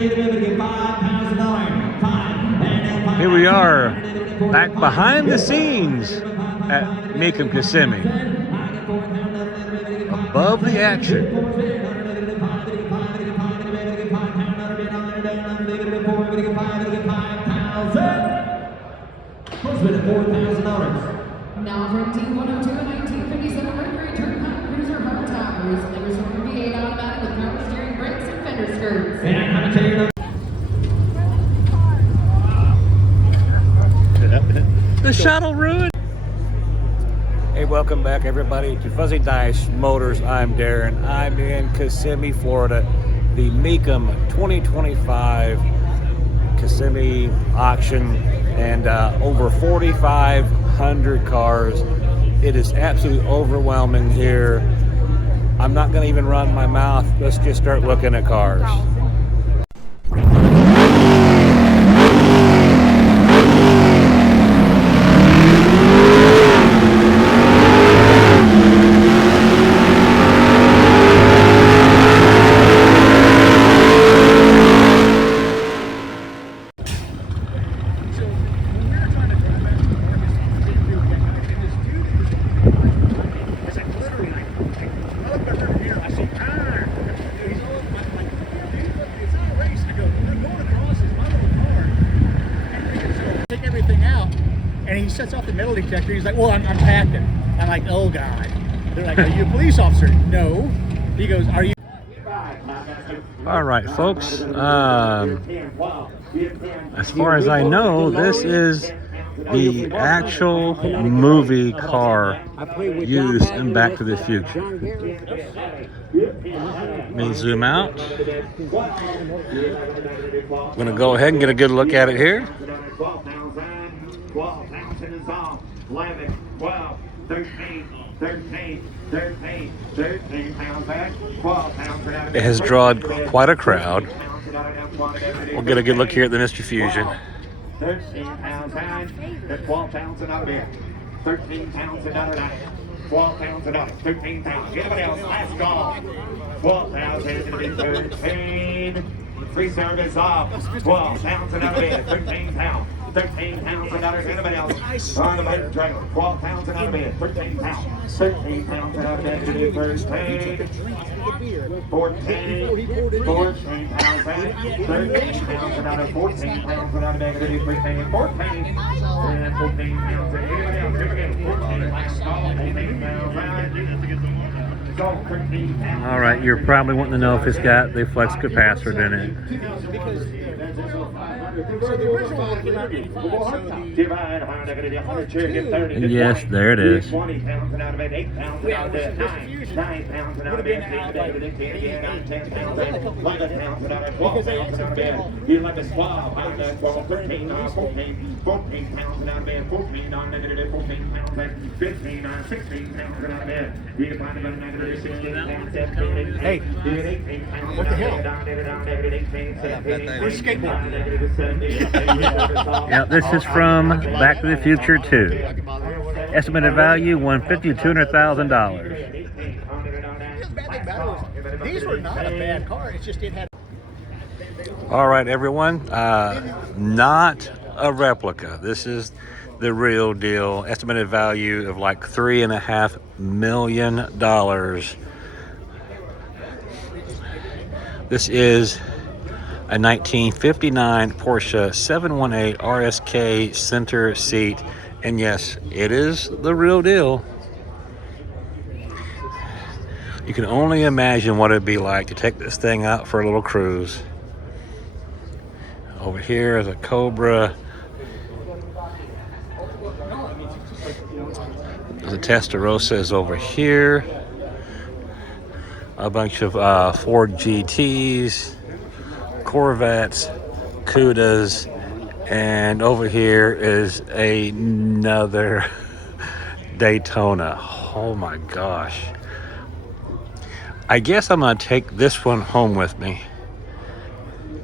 Here we are, back behind the scenes at Mecum Kissimmee, above the action. Now from Team 102 and 1957 Mercury Turnpike Cruiser Hard Toppers, members from V8 automatic with power steering, brakes, and fender skirts. The shuttle ruined. Hey, welcome back everybody to Fuzzy Dice Motors. I'm Darren. I'm in Kissimmee, Florida. The Mecum 2025 Kissimmee auction, and over 4,500 cars. It is absolutely overwhelming here. I'm not going to even run my mouth. Let's just start looking at cars. And he sets off the metal detector. He's like, well, I'm packing. I'm like, oh, God. They're like, are you a police officer? No. He goes, are you? All right, folks. As far as I know, this is the actual movie car used in Back to the Future. Let me zoom out. I'm going to go ahead and get a good look at it here. 12 ounces is off. 11, 12, 13 pounds back. 12 pounds. It has drawn quite a crowd. We'll get a good look here at the Mystery Fusion. 13 pounds back. 12 pounds another bit. 13 pounds another night. 12 pounds another. 13 pounds. Anybody else? Last call. 12 pounds is going to be 13. Free service off. 12 pounds another bit. 13 pounds. 13 pounds another. Anybody else? On the bike trailer. 12 pounds another bit. 13 pounds. 13 pounds another bit. To do 13. 14. 14 pounds back. 13 pounds another. 14 pounds another bit. To do 15. 14. And 14 pounds. Anybody else? Here we go. 14. Last call. 14 pounds back. All right, you're probably wanting to know if it's got the flex capacitor in it. Yes, there it is. 20 pounds and out of it, 8 pounds and out of it, 9 pounds and out of it, 10 pounds and out of it, 11 pounds and out of it, 12 pounds and out of it, 11, 12, 12, 13, 14, 14 pounds and out of it, 14, 14 pounds and 15, 16 pounds and out of it, 16 pounds, 17, Hey, 18 pounds, what the hell? Where's skateboard? Yeah, this is from Back to the Future 2. Estimated value $150,000 to $200,000. These were not a bad car. It's just it had. All right, everyone. Not a replica. This is the real deal. Estimated value of like $3.5 million. This is a 1959 Porsche 718 RSK center seat, and yes, it is the real deal. You can only imagine what it'd be like to take this thing out for a little cruise. Over here is a Cobra. The Testarossa is over here. A bunch of Ford GTs, Corvettes, Cudas, and over here is another Daytona. Oh my gosh. I guess I'm gonna take this one home with me.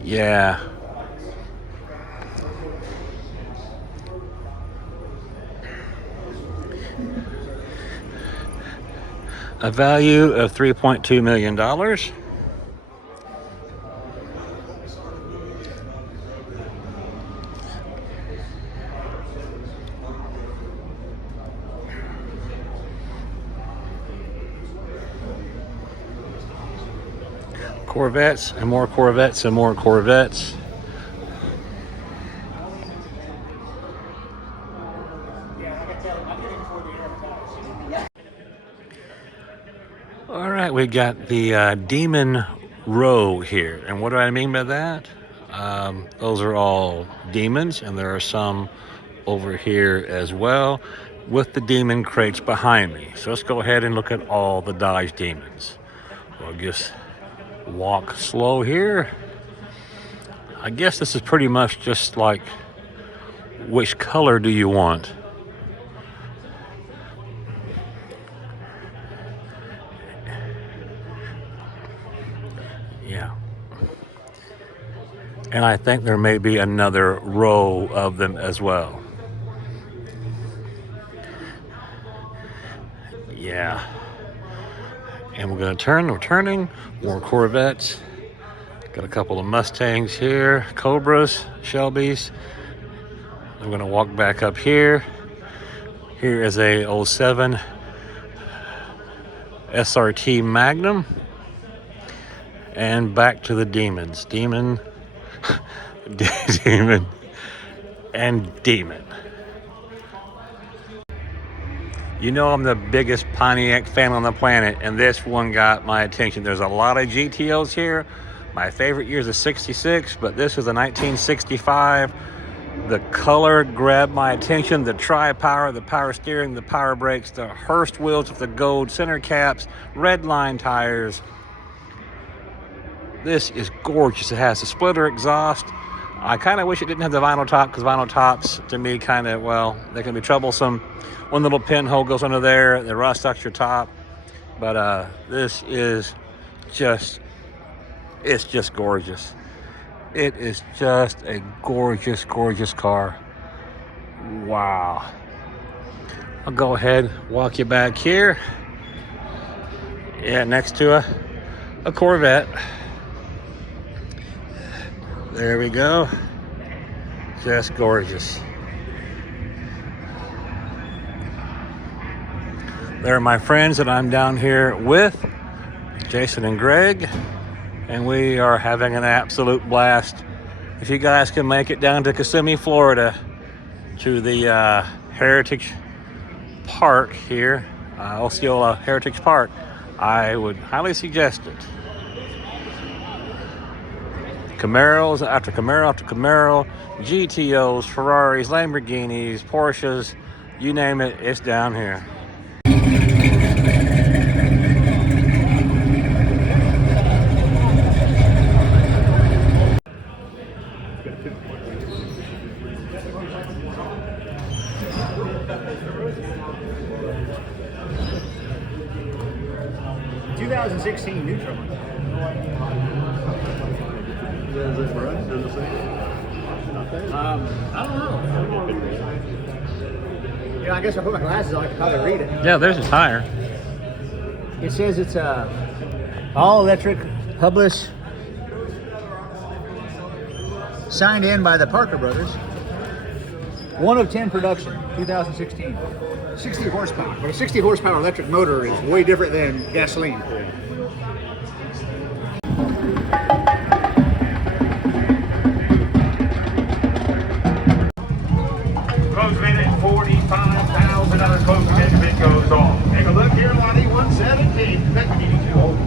Yeah. A value of $3.2 million. Corvettes and more Corvettes and more Corvettes. All right, we got the Demon Row here. And what do I mean by that? Those are all demons, and there are some over here as well with the demon crates behind me. So let's go ahead and look at all the Dodge demons. We'll just walk slow here. I guess this is pretty much just like, which color do you want? Yeah. And I think there may be another row of them as well. Yeah. And we're going to turn. We're turning. More Corvettes. Got a couple of Mustangs here. Cobras, Shelbys. I'm going to walk back up here. Here is a 07 SRT Magnum. And back to the demons. Demon. Demon. And demon. You know I'm the biggest Pontiac fan on the planet, and this one got my attention. There's a lot of GTOs here. My favorite year is a 66, but this is a 1965. The color grabbed my attention. The tri-power, the power steering, the power brakes, the Hurst wheels with the gold center caps, red line tires. This is gorgeous. It has a splitter exhaust. I kind of wish it didn't have the vinyl top, because vinyl tops, to me, kind of, well, they can be troublesome. One little pinhole goes under there, the rust sucks your top. But this is just, it's just gorgeous. It is just a gorgeous, gorgeous car. Wow. I'll go ahead, walk you back here. Yeah, next to a Corvette. There we go. Just gorgeous. There are my friends that I'm down here with, Jason and Greg, and we are having an absolute blast. If you guys can make it down to Kissimmee, Florida, to the Heritage Park here, Osceola Heritage Park, I would highly suggest it. Camaros after Camaro after Camaro, GTOs, Ferraris, Lamborghinis, Porsches, you name it, it's down here. Neutral. I don't know. You know, I guess I put my glasses on, I can probably read it. Yeah, there's a tire. It says it's a all-electric hubless, signed in by the Parker brothers. 1 of 10 production, 2016. 60 horsepower. But a 60 horsepower electric motor is way different than gasoline. Close minute 45,000 other close minute if it goes off. Take a look here, Lonnie, 117. That can be too old.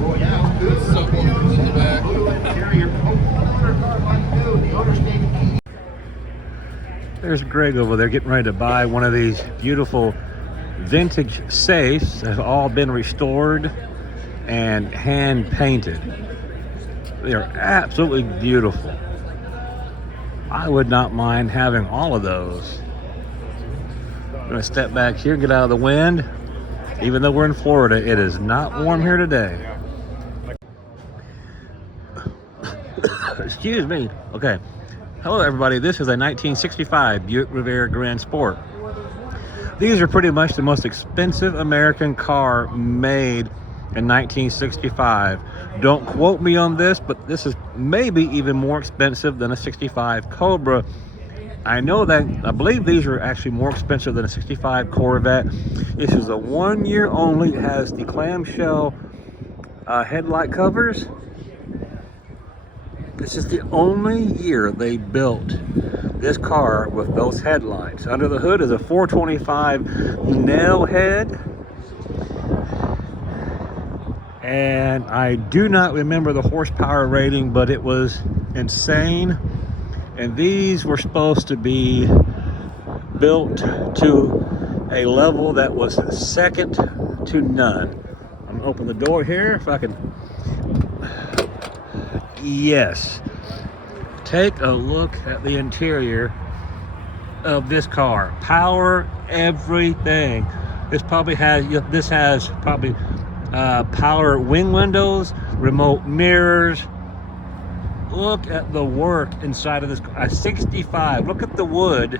Royale, good. So cool in the back. Blue interior. The owner's name. There's Greg over there getting ready to buy one of these beautiful vintage safes that have all been restored and hand painted. They are absolutely beautiful. I would not mind having all of those. I'm going to step back here, get out of the wind. Even though we're in Florida, it is not warm here today. Excuse me. Okay. Hello everybody, this is a 1965 Buick Riviera Grand Sport. These are pretty much the most expensive American car made in 1965. Don't quote me on this, but this is maybe even more expensive than a 65 Cobra. I know that, I believe these are actually more expensive than a 65 Corvette. This is a 1 year only. It has the clamshell headlight covers. This is the only year they built this car with those headlights. Under the hood is a 425 nail head. And I do not remember the horsepower rating, but it was insane. And these were supposed to be built to a level that was second to none. I'm gonna open the door here if I can. Yes. Take a look at the interior of this car. Power everything. This has probably power wing windows, remote mirrors. Look at the work inside of this car. A 65. Look at the wood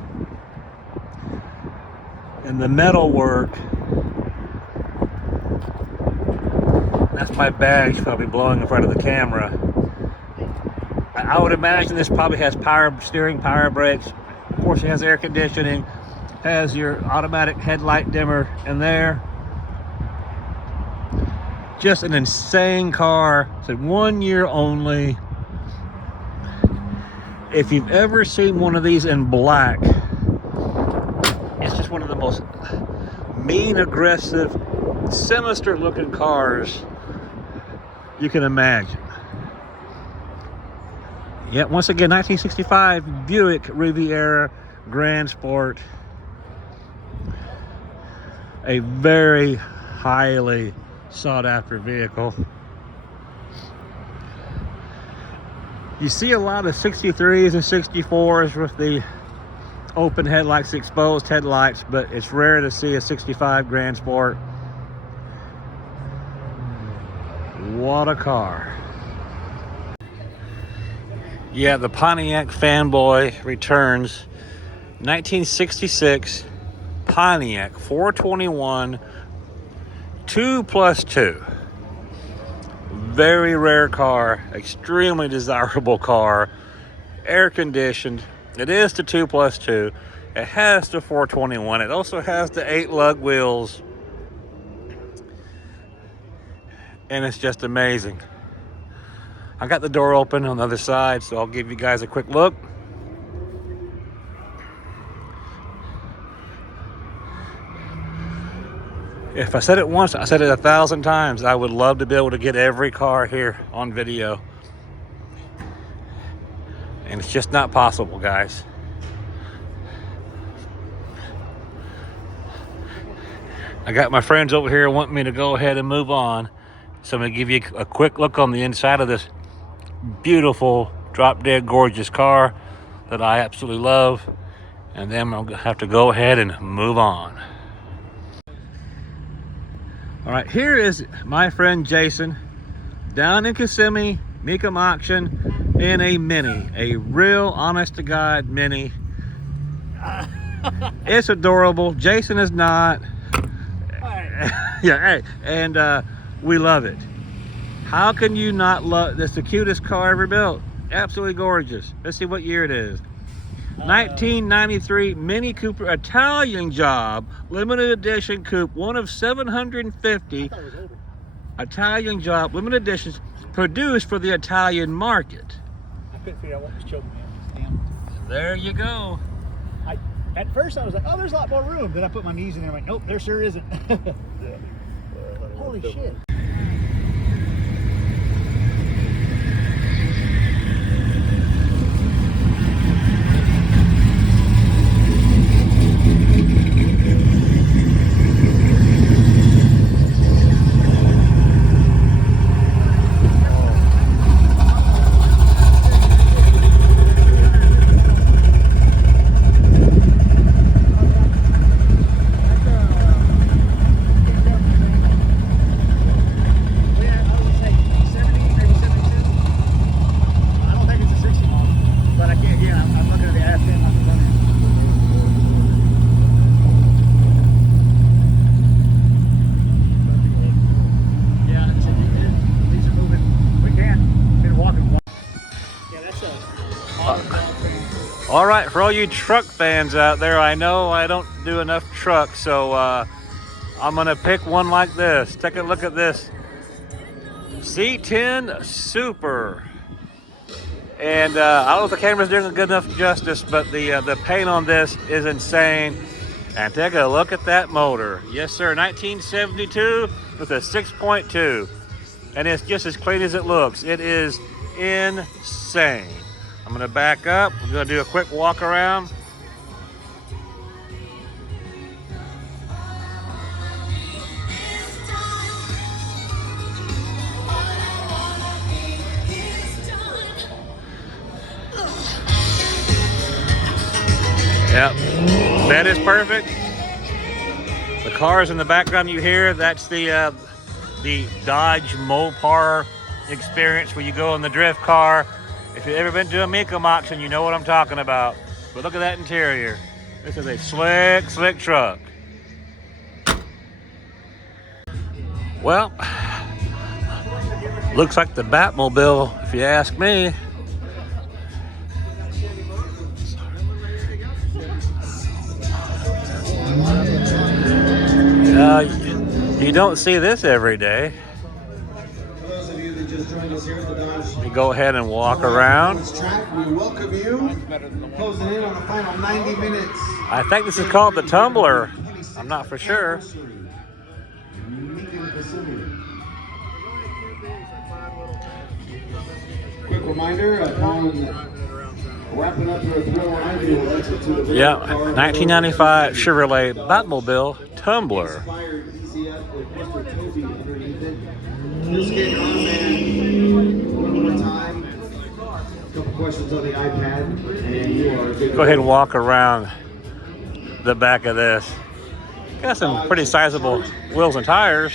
and the metal work. That's my badge probably blowing in front of the camera. I would imagine this probably has power steering, power brakes. Of course, it has air conditioning, has your automatic headlight dimmer in there. Just an insane car. It's 1 year only. If you've ever seen one of these in black, it's just one of the most mean, aggressive, sinister looking cars you can imagine. Yeah, once again, 1965 Buick Riviera Grand Sport. A very highly sought after vehicle. You see a lot of 63s and 64s with the open headlights, exposed headlights, but it's rare to see a 65 Grand Sport. What a car. Yeah, the Pontiac fanboy returns. 1966 Pontiac 421 2+2. Very rare car, extremely desirable car, air conditioned. It is the 2+2. It has the 421. It also has the 8 lug wheels. And it's just amazing. I got the door open on the other side, so I'll give you guys a quick look. If I said it once, I said it 1,000 times. I would love to be able to get every car here on video. And it's just not possible, guys. I got my friends over here wanting me to go ahead and move on. So I'm going to give you a quick look on the inside of this beautiful, drop-dead gorgeous car that I absolutely love. And then I'll have to go ahead and move on. All right, here is my friend Jason down in Kissimmee, Mecum auction, in a Mini, a real honest-to-God Mini. It's adorable. Jason is not. Yeah, hey, and we love it. How can you not love this? The cutest car ever built. Absolutely gorgeous. Let's see what year it is. 1993 Mini Cooper Italian job, limited edition coupe, one of 750 Italian job limited editions produced for the Italian market. I couldn't figure out what was choking me. There you go. At first I was like, oh, there's a lot more room. Then I put my knees in there and I'm like, nope, there sure isn't. Holy shit. All right, for all you truck fans out there, I know I don't do enough trucks, so I'm gonna pick one like this. Take a look at this C10 Super. And I don't know if the camera's doing a good enough justice, but the paint on this is insane. And take a look at that motor. Yes, sir, 1972 with a 6.2. And it's just as clean as it looks. It is insane. I'm gonna back up. We're gonna do a quick walk around. Yep, that is perfect. The cars in the background you hear, that's the Dodge Mopar experience where you go in the drift car. If you've ever been to a Mecum auction, you know what I'm talking about. But look at that interior. This is a slick truck. Well, looks like the Batmobile, if you ask me. You don't see this every day. You go ahead and walk around. We welcome you. Closing in on the final 90 minutes. I think this is called the Tumbler. I'm not for sure. Mecum Kissimmee. Quick reminder, wrapping up your thrill ride, you will exit to the Yeah, 1995 Chevrolet Batmobile Tumbler. Just getting on, man. One more time. A couple questions on the iPad, and you are good. Go ahead and walk around the back of this. Got some pretty sizable wheels and tires.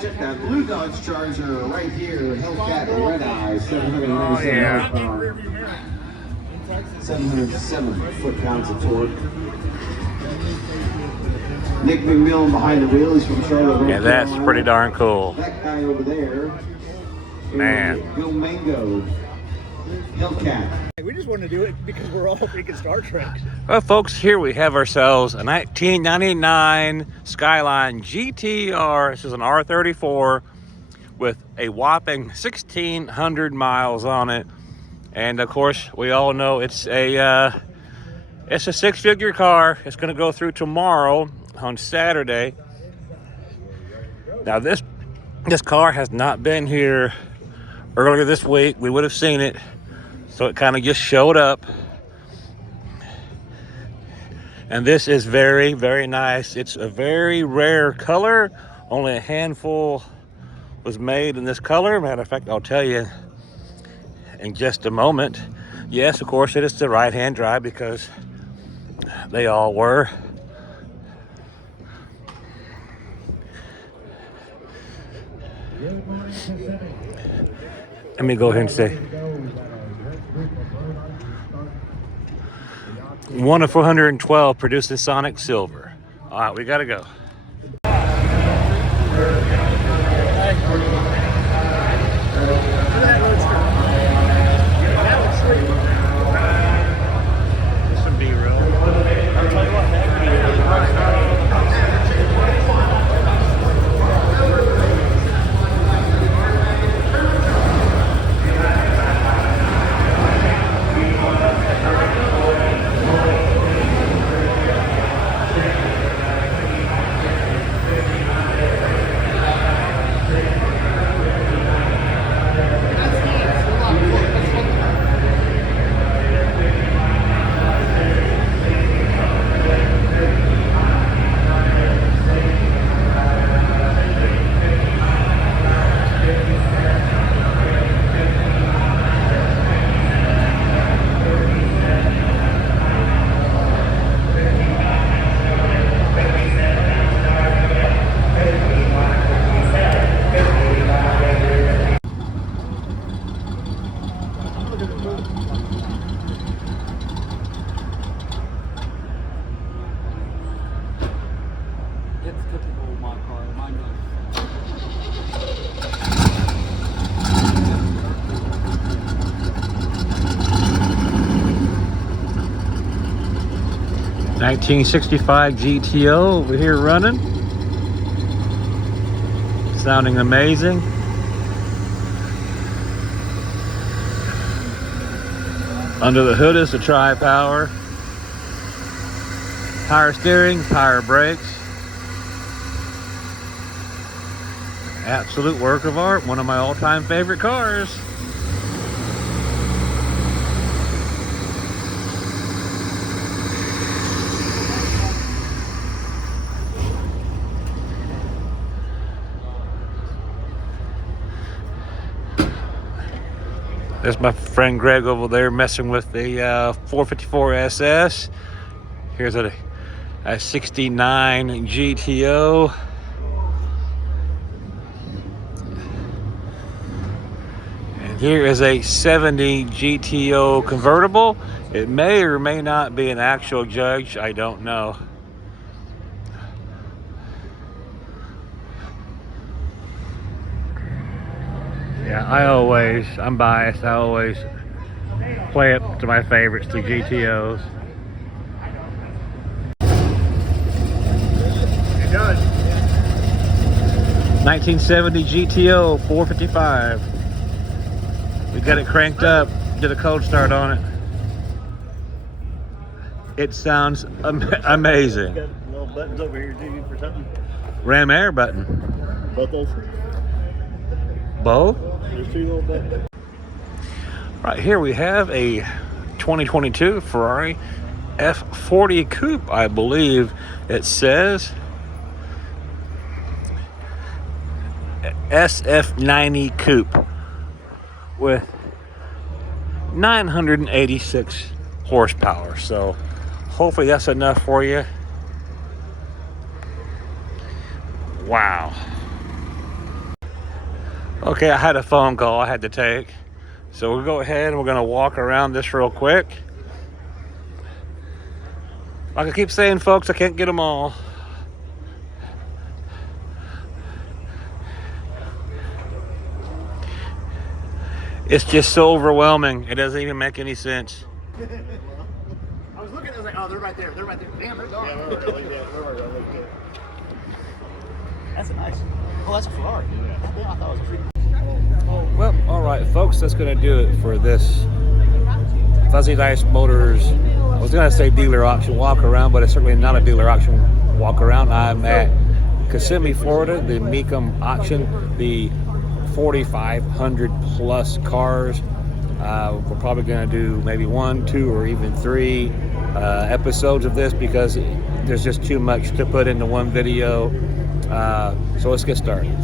Check that blue Dodge Charger right here, Hellcat Red Eye, 797 horsepower, 707 foot-pounds of torque. Nick McMillan behind the wheel. He's from Charlotte. Yeah, that's pretty darn cool. That guy over there, Man. Bill Mango, Hellcat. We just want to do it because we're all freaking Star Trek. Well, folks, here we have ourselves a 1999 Skyline GTR. This is an R34 with a whopping 1,600 miles on it. And of course, we all know it's a six-figure car. It's going to go through tomorrow on Saturday. Now, this car has not been here earlier this week. We would have seen it. So it kind of just showed up. And this is very, very nice. It's a very rare color. Only a handful was made in this color. Matter of fact, I'll tell you in just a moment. Yes, of course, it is the right-hand drive because they all were. Let me go ahead and say 1 of 412 produced in Sonic Silver. All right, we gotta go. Some B-roll. I'll tell you what, 1965 GTO over here running. Sounding amazing. Under the hood is the tri-power. Power steering, power brakes. Absolute work of art. One of my all-time favorite cars. There's my friend Greg over there messing with the 454 SS. Here's a 69 GTO. And here is a 70 GTO convertible. It may or may not be an actual Judge. I don't know. Yeah, I'm biased. I always play it to my favorites, the GTOs. It does. 1970 GTO 455. We got it cranked up, did a cold start on it. It sounds amazing. Got little buttons over here too for something. Ram air button. Both those. Both? There's two little buttons. Right here we have a 2022 Ferrari F40 Coupe, I believe it says. SF90 Coupe with 986 horsepower. So hopefully that's enough for you. Wow. Okay, I had a phone call I had to take. So we'll go ahead and we're gonna walk around this real quick. Like I keep saying, folks, I can't get them all. It's just so overwhelming. It doesn't even make any sense. I was looking, I was like, oh, they're right there. They're right there. Damn, they're gone. That's a nice. Oh, that's a Ferrari. Yeah, I thought it was a freaking. Well, all right, folks, that's going to do it for this Fuzzy Dice Motors. I was going to say dealer auction walk around, but it's certainly not a dealer auction walk around. I'm at Kissimmee, Florida, the Mecum auction, the 4,500 plus cars. We're probably going to do maybe 1, 2, or even 3 episodes of this because there's just too much to put into one video. So let's get started.